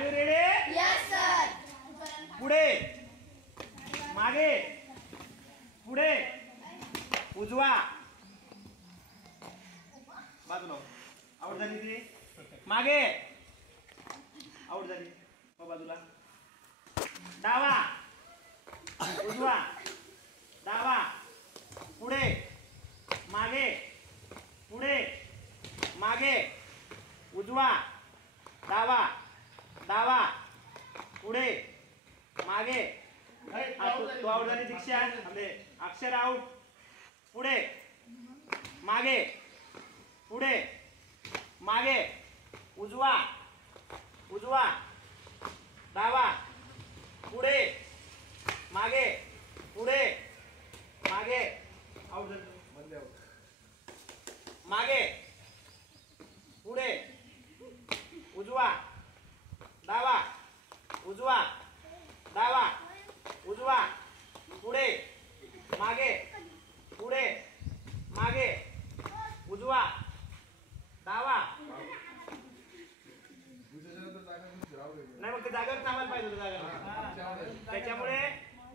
R you ready? Yes sir. पुढे मागे पुढे उजवा बाजूला आउट झाली ती मागे आउट झाली बाजूला डावा उजवा डावा पुढे मागे पुढे मागे उजवा डावा डावा पुढे मागे तो आउट झाली दीक्षा अक्षर आउट पुढे मागे पुढे मागे उजवा उजवा डावा पुढे मागे पुढे मागे आउट झाली मागे पुढे उजवा डावा उजवा डावा उजवा पुढे मागे पुढे मागे उजवा डावा नाही मग ते जागेवर थांबायला पाहिजे जागेवर त्याच्यामुळे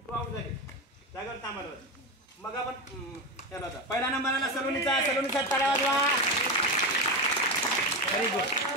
तू आउट झाली जागेवर थांबायला मग आपण चला पहिला नंबर आला सलोनीचा टाळ्या वाजवा व्हेरी गुड